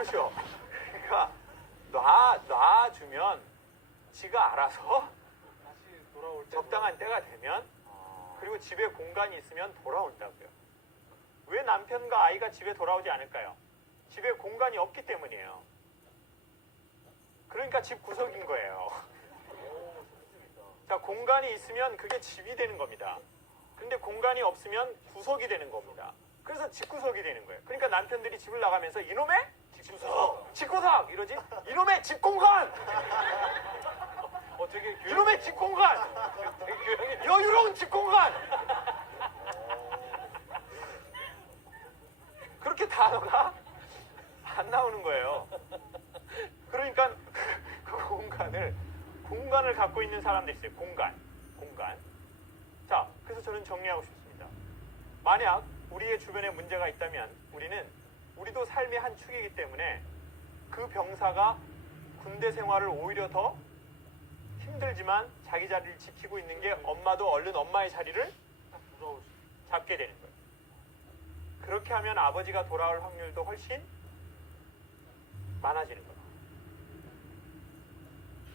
그렇죠. 그러니까 놔주면 지가 알아서 다시 돌아올 때 적당한 때가 되면 그리고 집에 공간이 있으면 돌아온다고요. 왜 남편과 아이가 집에 돌아오지 않을까요? 집에 공간이 없기 때문이에요. 그러니까 집 구석인 거예요. 자, 공간이 있으면 그게 집이 되는 겁니다. 근데 공간이 없으면 구석이 되는 겁니다. 그래서 집구석이 되는 거예요. 그러니까 남편들이 집을 나가면서 이놈의 집구석, 집구석 이러지? 이놈의 집공간! 되게 이놈의 집공간! 여유로운 집공간! 그렇게 단어가 안 나오는 거예요. 그러니까 그 공간을 갖고 있는 사람들이 있어요. 공간. 자, 그래서 저는 정리하고 싶습니다. 만약 우리의 주변에 문제가 있다면 우리도 삶의 한 축이기 때문에 그 병사가 군대 생활을 오히려 더 힘들지만 자기 자리를 지키고 있는 게 엄마도 얼른 엄마의 자리를 잡게 되는 거예요. 그렇게 하면 아버지가 돌아올 확률도 훨씬 많아지는 거예요.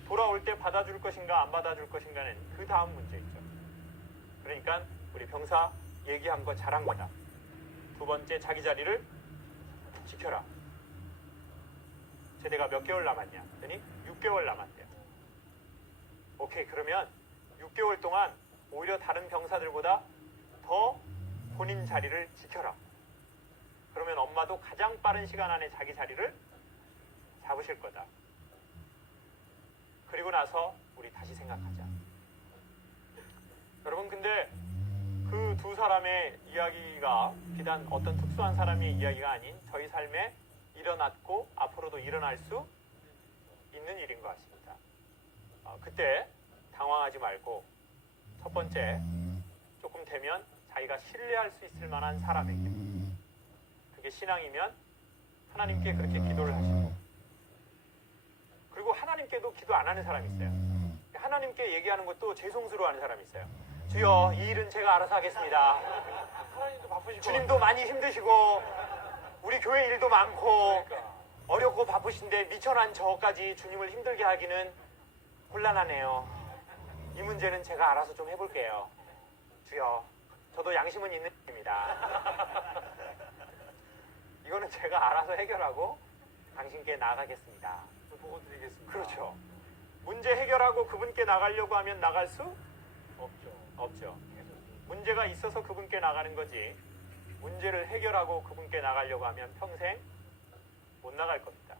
돌아올 때 받아줄 것인가 안 받아줄 것인가는 그 다음 문제있죠. 그러니까 우리 병사 얘기한 거 잘한 거다. 두 번째, 자기 자리를 지켜라. 제대가 몇 개월 남았냐? 그랬더니 6개월 남았대요. 오케이, 그러면 6개월 동안 오히려 다른 병사들보다 더 본인 자리를 지켜라. 그러면 엄마도 가장 빠른 시간 안에 자기 자리를 잡으실 거다. 그리고 나서 우리 다시 생각하자. 여러분, 근데 그 두 사람의 이야기가 비단 어떤 특수한 사람의 이야기가 아닌 저희 삶에 일어났고 앞으로도 일어날 수 있는 일인 것 같습니다. 그때 당황하지 말고 첫 번째, 조금 되면 자기가 신뢰할 수 있을 만한 사람에게, 그게 신앙이면 하나님께 그렇게 기도를 하시고, 그리고 하나님께도 기도 안 하는 사람이 있어요. 하나님께 얘기하는 것도 죄송스러워하는 사람이 있어요. 주여, 이 일은 제가 알아서 하겠습니다. 하나님도 바쁘시고 주님도 많이 힘드시고 우리 교회 일도 많고 어렵고 바쁘신데 미천한 저까지 주님을 힘들게 하기는 곤란하네요. 이 문제는 제가 알아서 좀 해볼게요. 주여, 저도 양심은 있는 입니다. 이거는 제가 알아서 해결하고 당신께 나가겠습니다. 보고 드리겠습니다. 그렇죠. 문제 해결하고 그분께 나가려고 하면 나갈 수 없죠. 문제가 있어서 그분께 나가는 거지, 문제를 해결하고 그분께 나가려고 하면 평생 못 나갈 겁니다.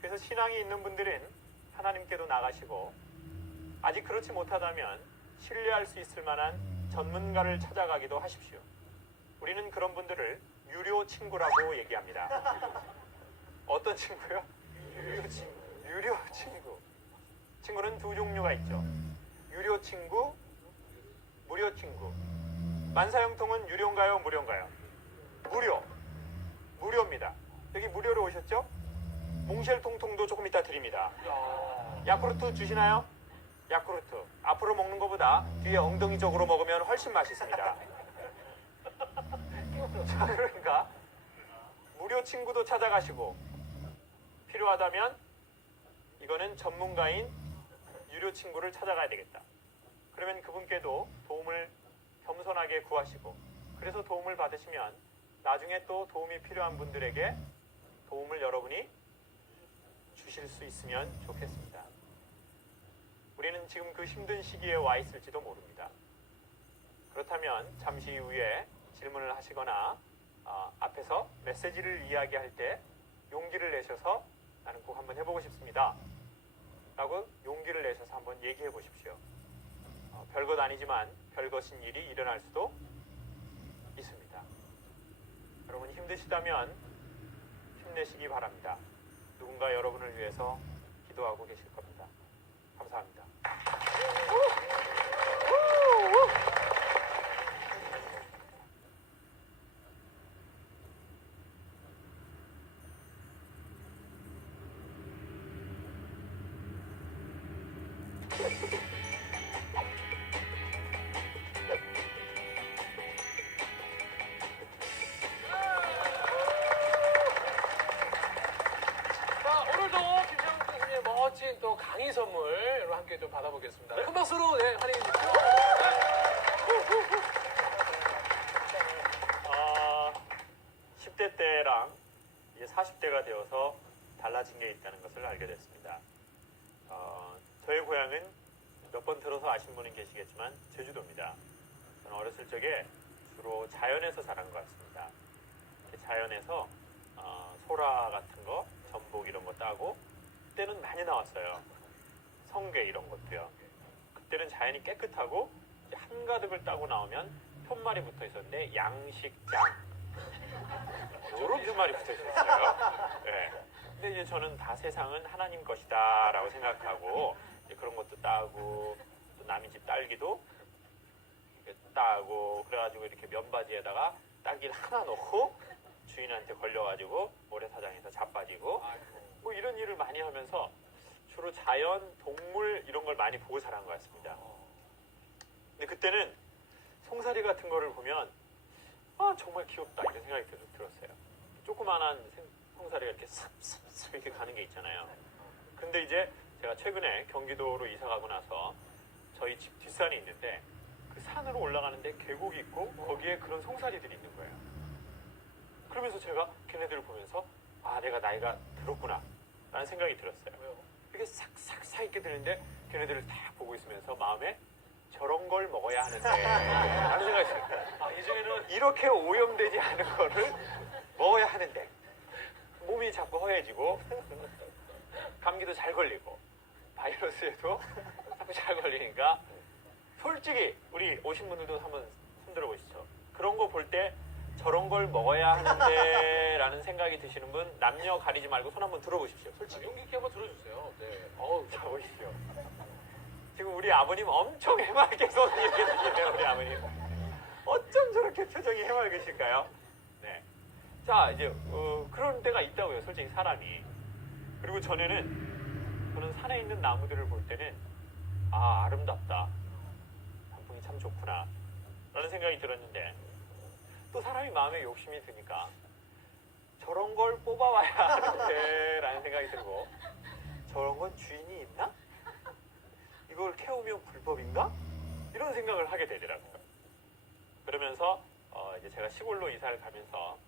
그래서 신앙이 있는 분들은 하나님께도 나가시고, 아직 그렇지 못하다면 신뢰할 수 있을 만한 전문가를 찾아가기도 하십시오. 우리는 그런 분들을 유료 친구라고 얘기합니다. 어떤 친구요? 유료 친구. 친구는 두 종류가 있죠. 유료 친구, 무료 친구. 만사형통은 유료인가요, 무료인가요? 무료입니다. 여기 무료로 오셨죠? 몽쉘통통도 조금 이따 드립니다. 야쿠르트 주시나요? 야쿠르트. 앞으로 먹는 것보다 뒤에 엉덩이 쪽으로 먹으면 훨씬 맛있습니다. 자, 그러니까 무료 친구도 찾아가시고, 필요하다면 이거는 전문가인 유료 친구를 찾아가야 되겠다. 그러면 그분께도 도움을 겸손하게 구하시고, 그래서 도움을 받으시면 나중에 또 도움이 필요한 분들에게 도움을 여러분이 주실 수 있으면 좋겠습니다. 우리는 지금 그 힘든 시기에 와 있을지도 모릅니다. 그렇다면 잠시 후에 질문을 하시거나 앞에서 메시지를 이야기할 때 용기를 내셔서 나는 꼭 한번 해보고 싶습니다 라고 용기를 내셔서 한번 얘기해 보십시오. 별것 아니지만 별것인 일이 일어날 수도 있습니다. 여러분, 힘드시다면 힘내시기 바랍니다. 누군가 여러분을 위해서 기도하고 계실 겁니다. 감사합니다. 멋진 또 강의 선물로 함께 좀 받아보겠습니다. 큰 박수로 네, 환영해 주십시오. 10대 때랑 이제 40대가 되어서 달라진 게 있다는 것을 알게 됐습니다. 저의 고향은 몇 번 들어서 아신 분은 계시겠지만 제주도입니다. 저는 어렸을 적에 주로 자연에서 자란 것 같습니다. 자연에서 소라 같은 거, 전복 이런 거 따고 그때는 많이 나왔어요. 성게 이런 것도요. 그때는 자연이 깨끗하고 이제 한가득을 따고 나오면 편말이 붙어 있었는데 양식장 이런 편말이 붙어 있었어요. 네. 근데 이제 저는 다 세상은 하나님 것이다라고 생각하고 이제 그런 것도 따고 또 남의 집 딸기도 따고 그래가지고 이렇게 면바지에다가 딸기를 하나 넣고 주인한테 걸려가지고 모래사장에서 자빠지고 뭐 이런 일을 많이 하면서 주로 자연, 동물 이런 걸 많이 보고 자란 것 같습니다. 근데 그때는 송사리 같은 거를 보면 정말 귀엽다 이런 생각이 들었어요. 조그만한 송사리가 이렇게 싹싹싹 이렇게 가는 게 있잖아요. 근데 이제 제가 최근에 경기도로 이사 가고 나서 저희 집 뒷산이 있는데 그 산으로 올라가는데 계곡이 있고 거기에 그런 송사리들이 있는 거예요. 그러면서 제가 걔네들을 보면서 내가 나이가 들었구나 라는 생각이 들었어요. 이게 싹싹싹 있게 들리는데 걔네들을 딱 보고 있으면서 마음에 저런 걸 먹어야 하는데 라는 생각이 들어요. 예전에는 이렇게 오염되지 않은 거를 먹어야 하는데 몸이 자꾸 허해지고 감기도 잘 걸리고 바이러스에도 자꾸 잘 걸리니까 솔직히 우리 오신 분들도 한번 손들어 보시죠. 그런 거 볼 때 저런 걸 먹어야 하는데 라는 생각이 드시는 분 남녀 가리지 말고 손 한번 들어보십시오. 솔직히 용기 있게 한번 들어주세요. 네. 자 보십시오. 지금 우리 아버님 엄청 해맑게 손 이렇게 드시네요. 우리 아버님 어쩜 저렇게 표정이 해맑으실까요? 네. 자 이제 그런 때가 있다고요. 솔직히 사람이. 그리고 저는 산에 있는 나무들을 볼 때는 아름답다. 단풍이 참 좋구나 라는 생각이 들었는데 또 사람이 마음에 욕심이 드니까 저런 걸 뽑아와야 하는데 라는 생각이 들고 저런 건 주인이 있나? 이걸 캐오면 불법인가? 이런 생각을 하게 되더라고요. 그러면서 이제 제가 시골로 이사를 가면서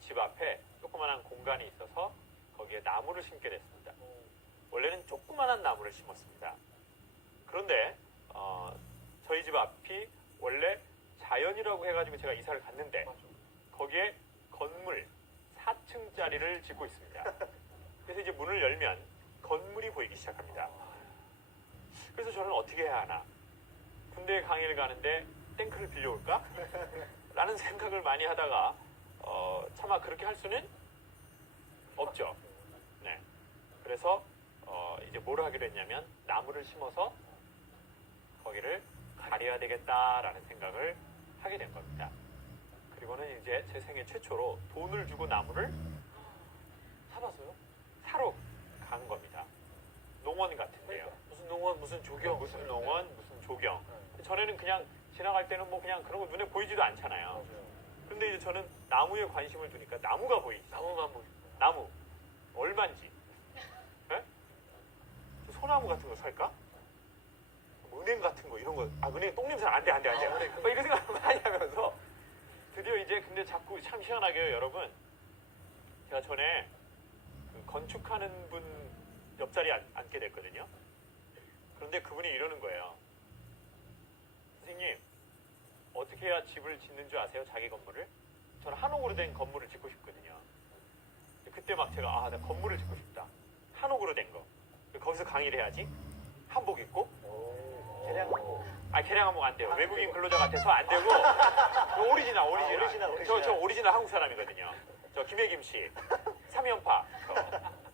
집 앞에 조그만한 공간이 있어서 거기에 나무를 심게 됐습니다. 원래는 조그만한 나무를 심었습니다. 그런데 저희 집 앞이 원래 자연이라고 해가지고 제가 이사를 갔는데 거기에 건물 4층짜리를 짓고 있습니다. 그래서 이제 문을 열면 건물이 보이기 시작합니다. 그래서 저는 어떻게 해야 하나? 군대 강의를 가는데 탱크를 빌려올까? 라는 생각을 많이 하다가 차마 그렇게 할 수는 없죠. 네. 그래서 이제 뭘 하기로 했냐면 나무를 심어서 거기를 가려야 되겠다라는 생각을 하게 된 겁니다. 그리고는 이제 제 생애 최초로 돈을 주고 나무를 사봤어요? 사러 간 겁니다. 농원 같은데요. 무슨 농원, 무슨 조경. 무슨 농원, 무슨 조경. 전에는 그냥 지나갈 때는 뭐 그냥 그런 거 눈에 보이지도 않잖아요. 맞아요. 근데 이제 저는 나무에 관심을 두니까 나무가 보이지. 나무만 보이고. 나무 얼마인지. 네? 소나무 같은 거 살까? 은행 같은 거 이런 거 은행 똥냄새 안 돼. 막 이런 생각을 많이 하면서 드디어 이제 근데 자꾸 참 희한하게요 여러분. 제가 전에 그 건축하는 분 옆자리에 앉게 됐거든요. 그런데 그분이 이러는 거예요. 선생님 어떻게 해야 집을 짓는 줄 아세요? 자기 건물을? 저는 한옥으로 된 건물을 짓고 싶거든요. 그때 막 제가 나 건물을 짓고 싶다. 한옥으로 된 거. 거기서 강의를 해야지. 한복 입고. 개량 한복 안 돼요. 외국인 근로자 같아서 안 되고. 오리지널. 저 오리지널 한국 사람이거든요. 저 김혜김 씨. 삼연파.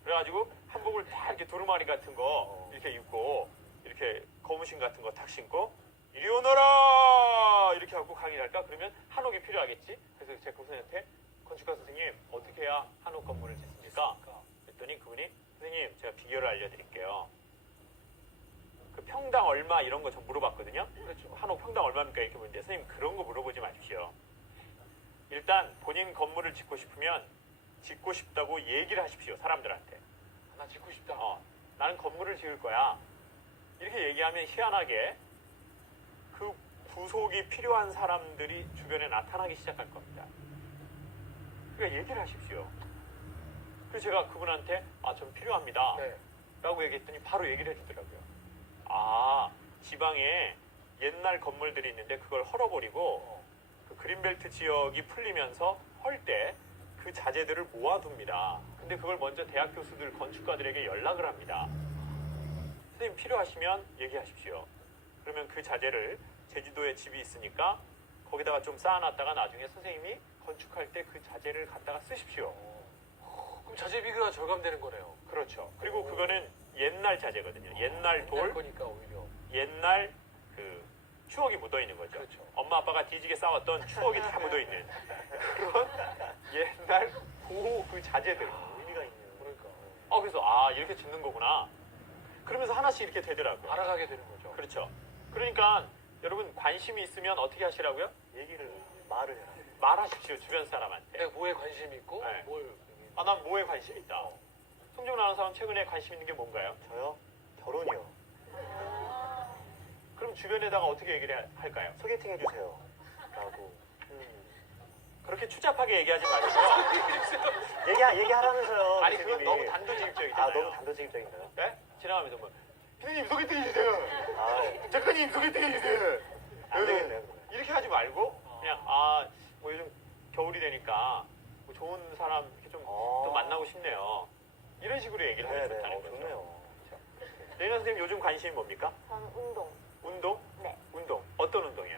그래가지고 한복을 다 이렇게 두루마리 같은 거 이렇게 입고 이렇게 고무신 같은 거 탁 신고 이리 오너라 이렇게 하고 강의를 할까? 그러면 한옥이 필요하겠지? 그래서 제가 교수님한테 건축가 선생님 어떻게 해야 한옥 건물을 짓습니까? 그랬더니 그분이 선생님 제가 비결을 알려드릴게요. 그 평당 얼마 이런 거 좀 물어봤거든요. 그렇죠. 한옥 평당 얼마입니까? 이렇게 물는데 선생님 그런 거 물어보지 마십시오. 일단 본인 건물을 짓고 싶으면 짓고 싶다고 얘기를 하십시오. 사람들한테. 나 짓고 싶다. 나는 건물을 지을 거야. 이렇게 얘기하면 희한하게 그 구속이 필요한 사람들이 주변에 나타나기 시작할 겁니다. 그러니까 얘기를 하십시오. 그래서 제가 그분한테 좀 필요합니다. 네. 라고 얘기했더니 바로 얘기를 해주더라고요. 아, 지방에 옛날 건물들이 있는데 그걸 헐어버리고 그 그린벨트 지역이 풀리면서 헐 때 그 자재들을 모아둡니다. 근데 그걸 먼저 대학 교수들, 건축가들에게 연락을 합니다. 선생님 필요하시면 얘기하십시오. 그러면 그 자재를 제주도에 집이 있으니까 거기다가 좀 쌓아놨다가 나중에 선생님이 건축할 때 그 자재를 갖다가 쓰십시오. 그럼 자재비가 절감되는 거네요. 그렇죠. 그리고 그거는 옛날 자재거든요. 옛날 돌, 거니까 오히려. 옛날 그 추억이 묻어 있는 거죠. 그렇죠. 엄마 아빠가 뒤지게 싸웠던 추억이 다 묻어 있는 그런 옛날 보호 그 자재들. 의미가 있는. 그러니까 그래서 이렇게 짓는 거구나. 그러면서 하나씩 이렇게 되더라고요. 알아가게 되는 거죠. 그렇죠. 그러니까 여러분 관심이 있으면 어떻게 하시라고요? 얘기를 말을 해라. 말하십시오. 주변 사람한테. 내가 뭐에 관심이 있고 네. 뭘 난 뭐에 관심이 있다. 송정훈 아나운서는 최근에 관심 있는 게 뭔가요? 저요? 결혼이요. 그럼 주변에다가 어떻게 얘기를 할까요? 소개팅 해주세요. 라고. 그렇게 추잡하게 얘기하지 마시고. 얘기하라면서요. 아니 그건 선생님이. 너무 단도직입적이잖아요. 너무 단도직입적인가요? 네? 지나가면서 뭐 피디님 소개팅 해주세요. 아, 작가님 소개팅 해주세요. 안 되겠네요. 그러면. 이렇게 하지 말고 그냥 뭐 요즘 겨울이 되니까 뭐 좋은 사람 이렇게 좀 또 만나고 싶네요. 이런 식으로 얘기를 하면 네네. 좋다는 거죠. 좋네요. 레이나 선생님 요즘 관심이 뭡니까? 저는 운동. 운동? 네. 운동. 어떤 운동이요?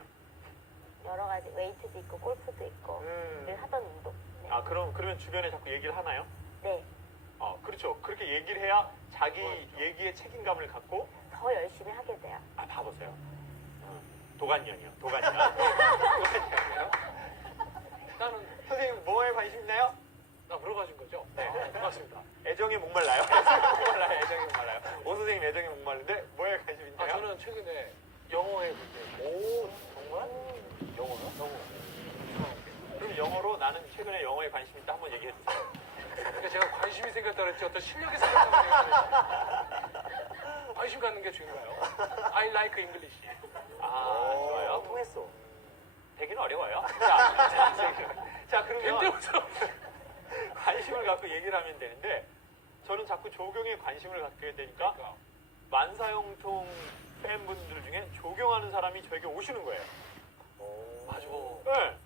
여러 가지 웨이트도 있고 골프도 있고 늘 하던 운동. 네. 그러면 주변에 자꾸 얘기를 하나요? 네. 그렇죠. 그렇게 얘기를 해야 자기 얘기에 책임감을 갖고 더 열심히 하게 돼요. 봐보세요. 도관년이요. 도관년. 도관년이요. 나는 선생님 뭐에 관심 있나요? 나 물어봐준 거죠? 네. 고맙습니다. 애정에 목말라요. 애정에 목말라요. 오 선생님 애정에 목말른데 뭐에 관심 있나요? 저는 최근에 영어에 문제. 오 정말? 영어요? 그럼 영어로 나는 최근에 영어에 관심 있다 한번 얘기해 주세요. 그러니까 제가 관심이 생겼다 그랬지 어떤 실력이 생겼다고 관심 갖는 게 중요해요. I like English. 좋아요. 통했어. 되긴 어려워요. 자 그러면 밴드부터 관심을 갖고 얘기를 하면 되는데 저는 자꾸 조경에 관심을 갖게 되니까 그러니까. 만사형통 팬분들 중에 조경하는 사람이 저에게 오시는 거예요. 맞아. 네.